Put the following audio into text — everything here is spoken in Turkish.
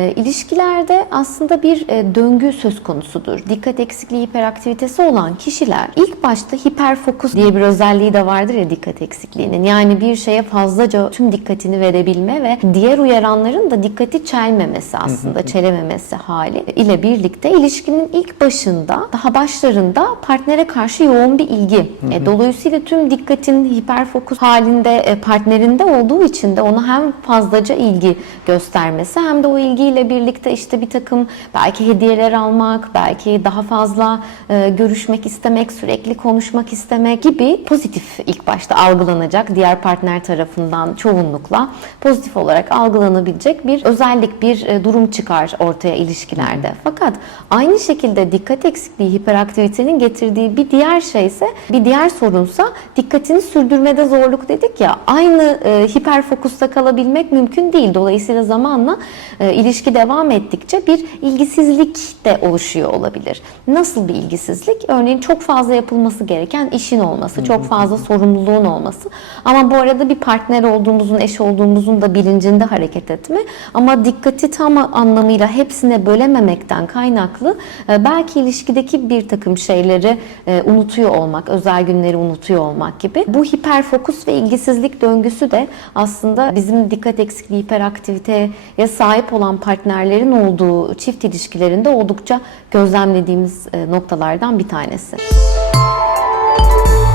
E, İlişkilerde aslında bir e, döngü söz konusudur. Dikkat eksikliği hiperaktivitesi olan kişiler ilk başta hiperfokus diye bir özelliği de vardır ya dikkat eksikliğinin. Yani bir şeye fazlaca tüm dikkatini verebilme ve diğer uyaranların da dikkati çelmemesi aslında, çelememesi hali ile birlikte ilişkinin ilk başında, daha başlarında partnere karşı yoğun bir ilgi. E, dolayısıyla tüm dikkatin hiperfokus halinde e, partnerinde olduğu için de ona hem fazlaca ilgi göstermesi hem de o ilgiyle birlikte işte bir takım belki hediyeler almak, belki daha fazla e, görüşmek istemek, sürekli konuşmak istemek gibi pozitif ilk başta algılanacak diğer partner tarafından çoğunlukla pozitif olarak algılanabilecek bir özellik, bir e, durum çıkar ortaya ilişkilerde. Fakat aynı şekilde dikkat eksikliği, hiperaktivitenin getirdiği bir diğer şey ise, bir diğer sorunsa dikkatini sürdürmede zorluk dedik ya. Aynı e, hiperfokusta kalabilmek mümkün değil. Dolayısıyla zamanla e, ilişki devam ettikçe bir ilgisizlik de oluşuyor olabilir. Nasıl bir ilgisizlik? Örneğin çok fazla yapılması gereken işin olması, çok fazla sorumluluğun olması. Ama bu arada bir partner olduğumuzun, eş olduğumuzun da bilincinde hareket etme. Ama dikkati tam anlamıyla hepsine bölememekten kaynaklı e, belki ilişkideki bir takım şeyleri e, unutuyor olmak, özel günleri unutuyor olmak gibi. Bu hiperfokus ve ilgisizlik döngüsü de aslında bizim dikkat eksikliği, hiperaktiviteye sahip olan partnerlerin olduğu çift ilişkilerinde oldukça gözlemlediğimiz e, noktalardan bir tanesi. Müzik